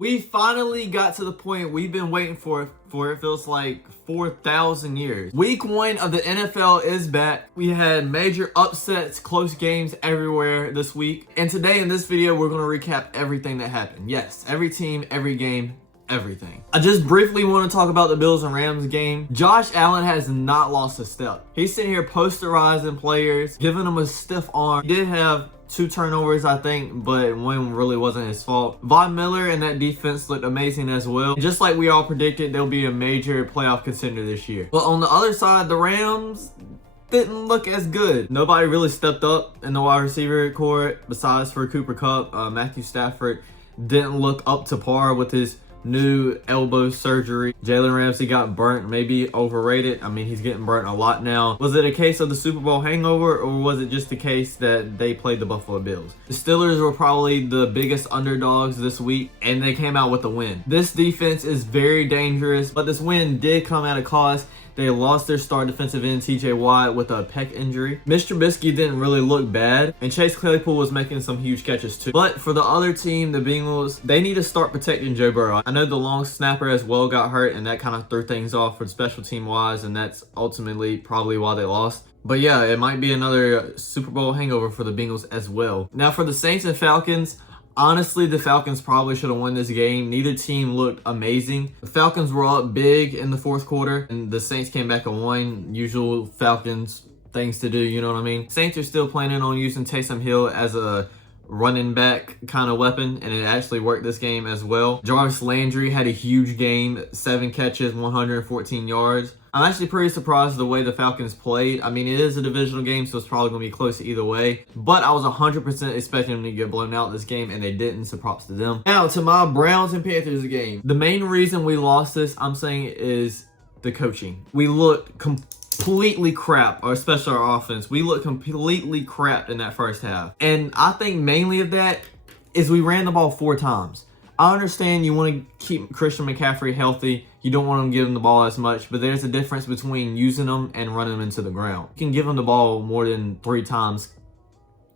We finally got to the point we've been waiting for it feels like 4,000 years. Week 1 of the NFL is back. We had major upsets, close games everywhere this week. And today in this video, we're going to recap everything that happened. Yes, every team, every game, everything. I just briefly want to talk about the Bills and Rams game. Josh Allen has not lost a step. He's sitting here posterizing players, giving them a stiff arm. He did have 2 turnovers, I think, but one really wasn't his fault. Von Miller and that defense looked amazing as well. Just like we all predicted, they'll be a major playoff contender this year. But on the other side, the Rams didn't look as good. Nobody really stepped up in the wide receiver court besides for Cooper Kupp. Matthew Stafford didn't look up to par with his new elbow surgery. Jalen Ramsey got burnt, maybe overrated. I mean, he's getting burnt a lot now. Was it a case of the Super Bowl hangover, or was it just a case that they played the Buffalo Bills? The Steelers were probably the biggest underdogs this week, and they came out with a win. This defense is very dangerous, but this win did come at a cost. They lost their star defensive end, TJ Watt, with a pec injury. Mr. Trubisky didn't really look bad, and Chase Claypool was making some huge catches too. But for the other team, the Bengals, they need to start protecting Joe Burrow. I know the long snapper as well got hurt, and that kind of threw things off for special team wise, and that's ultimately probably why they lost. But yeah, it might be another Super Bowl hangover for the Bengals as well. Now for the Saints and Falcons, honestly, the Falcons probably should have won this game. Neither team looked amazing. The Falcons were up big in the fourth quarter, and the Saints came back and won. Usual Falcons things to do, you know what I mean? Saints are still planning on using Taysom Hill as a running back kind of weapon, and it actually worked this game as well. Jarvis Landry had a huge game, 7 catches, 114 yards. I'm actually pretty surprised the way the Falcons played. I mean, it is a divisional game, so it's probably going to be close either way. But I was 100% expecting them to get blown out this game, and they didn't, so props to them. Now, to my Browns and Panthers game. The main reason we lost this, I'm saying, is the coaching. We looked completely crap, or especially our offense. We looked completely crap in that first half. And I think mainly of that is we ran the ball 4 times. I understand you want to keep Christian McCaffrey healthy. You don't want him to give him the ball as much, but there's a difference between using them and running them into the ground. You can give him the ball more than 3 times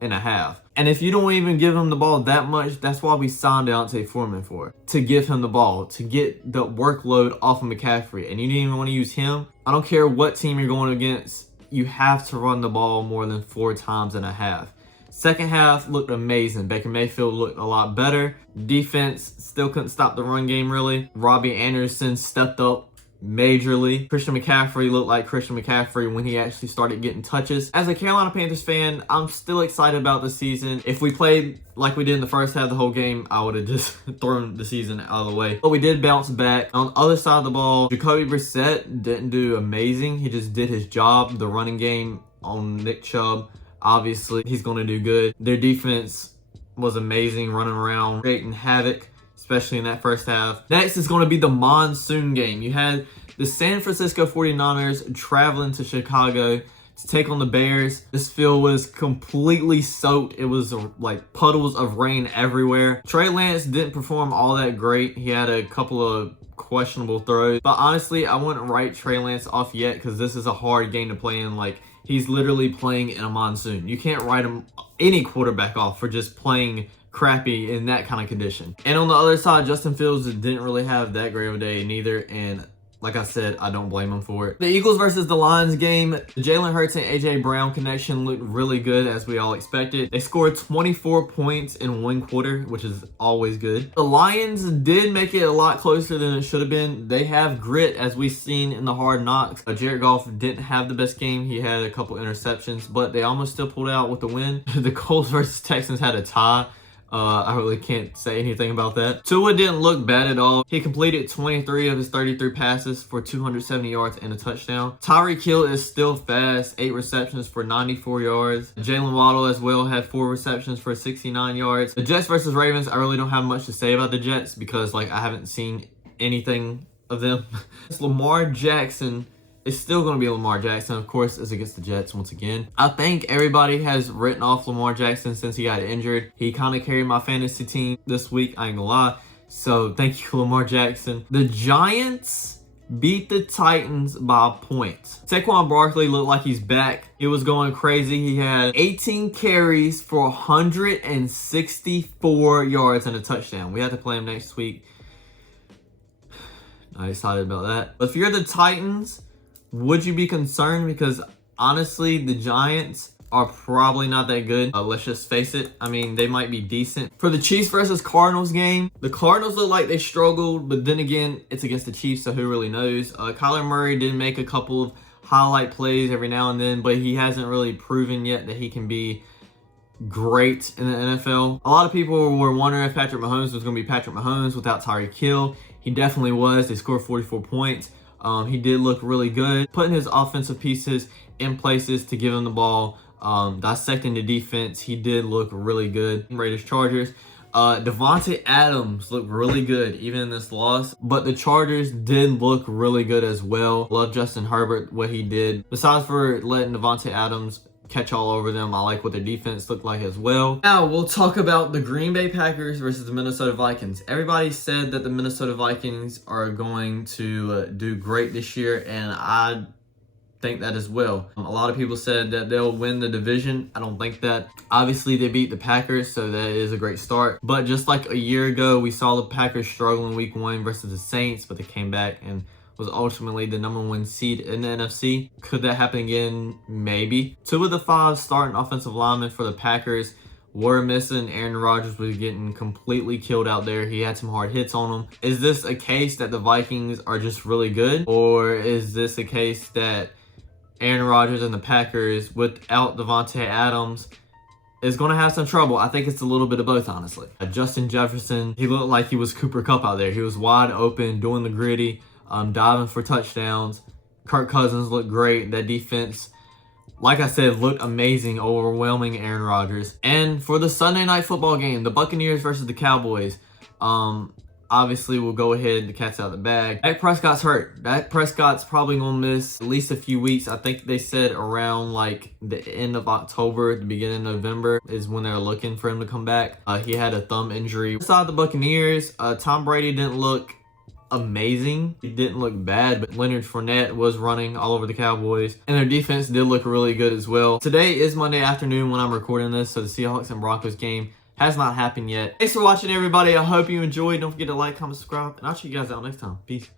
and a half. And if you don't even give him the ball that much, that's why we signed Deontay Foreman for. To give him the ball, to get the workload off of McCaffrey. And you didn't even want to use him. I don't care what team you're going against. You have to run the ball more than 4 times and a half. Second half looked amazing. Baker Mayfield looked a lot better. Defense still couldn't stop the run game really. Robbie Anderson stepped up majorly. Christian McCaffrey looked like Christian McCaffrey when he actually started getting touches. As a Carolina Panthers fan, I'm still excited about the season. If we played like we did in the first half of the whole game, I would have just thrown the season out of the way. But we did bounce back. On the other side of the ball, Jacoby Brissett didn't do amazing. He just did his job. The running game on Nick Chubb, obviously, he's going to do good. Their defense was amazing, running around, creating havoc, especially in that first half. Next is going to be the monsoon game. You had the San Francisco 49ers traveling to Chicago to take on the Bears. This field was completely soaked. It was like puddles of rain everywhere. Trey Lance didn't perform all that great. He had a couple of questionable throws. But honestly, I wouldn't write Trey Lance off yet because this is a hard game to play in. Like, he's literally playing in a monsoon. You can't write him any quarterback off for just playing crappy in that kind of condition. And on the other side, Justin Fields didn't really have that great of a day neither. And like I said, I don't blame him for it. The Eagles versus the Lions game, the Jalen Hurts and AJ Brown connection looked really good as we all expected. They scored 24 points in 1 quarter, which is always good. The Lions did make it a lot closer than it should have been. They have grit, as we've seen in the Hard Knocks. Jared Goff didn't have the best game. He had a couple interceptions, but they almost still pulled out with the win. The Colts versus Texans had a tie. I really can't say anything about that. Tua didn't look bad at all. He completed 23 of his 33 passes for 270 yards and a touchdown. Tyreek Hill is still fast, 8 receptions for 94 yards. Jalen Waddle as well had 4 receptions for 69 yards. The Jets versus Ravens, I really don't have much to say about the Jets because I haven't seen anything of them. It's Lamar Jackson. It's still going to be Lamar Jackson, of course, as against the Jets once again. I think everybody has written off Lamar Jackson since he got injured. He kind of carried my fantasy team this week, I ain't gonna lie. So thank you, Lamar Jackson. The Giants beat the Titans by a point. Saquon Barkley looked like he's back. He was going crazy. He had 18 carries for 164 yards and a touchdown. We have to play him next week I'm excited about that. But if you're the Titans, would you be concerned? Because honestly, the Giants are probably not that good. Let's just face it. I mean, they might be decent. For the Chiefs versus Cardinals game, the Cardinals look like they struggled, but then again, it's against the Chiefs, so who really knows? Kyler Murray did make a couple of highlight plays every now and then, but he hasn't really proven yet that he can be great in the NFL. A lot of people were wondering if Patrick Mahomes was going to be Patrick Mahomes without Tyreek Hill. He definitely was. They scored 44 points. He did look really good, putting his offensive pieces in places to give him the ball. Dissecting the defense, he did look really good. Raiders Chargers. Devontae Adams looked really good even in this loss, but the Chargers did look really good as well. Love Justin Herbert, what he did. Besides for letting Devontae Adams catch all over them, I like what their defense looked like as well. Now we'll talk about the Green Bay Packers versus the Minnesota Vikings. Everybody said that the Minnesota Vikings are going to do great this year, and I think that as well. A lot of people said that they'll win the division. I don't think that. Obviously, they beat the Packers, so that is a great start. But just like a year ago, we saw the Packers struggle in week 1 versus the Saints, but they came back and was ultimately the #1 seed in the NFC. Could that happen again? Maybe. 2 of the 5 starting offensive linemen for the Packers were missing. Aaron Rodgers was getting completely killed out there. He had some hard hits on him. Is this a case that the Vikings are just really good? Or is this a case that Aaron Rodgers and the Packers, without Devontae Adams, is going to have some trouble? I think it's a little bit of both, honestly. Justin Jefferson, he looked like he was Cooper Kupp out there. He was wide open, doing the gritty, diving for touchdowns. Kirk Cousins looked great. That defense, like I said, looked amazing, overwhelming Aaron Rodgers. And for the Sunday night football game, the Buccaneers versus the Cowboys, obviously, we'll go ahead. The cat's out of the bag. Dak Prescott's hurt. Dak Prescott's probably going to miss at least a few weeks. I think they said around like the end of October, the beginning of November is when they're looking for him to come back. He had a thumb injury. Beside the Buccaneers, Tom Brady didn't look amazing. He didn't look bad, but Leonard Fournette was running all over the Cowboys, and their defense did look really good as well. Today is Monday afternoon when I'm recording this, so the Seahawks and Broncos game has not happened yet. Thanks for watching, everybody. I hope you enjoyed. Don't forget to like, comment, subscribe, and I'll check you guys out next time. Peace.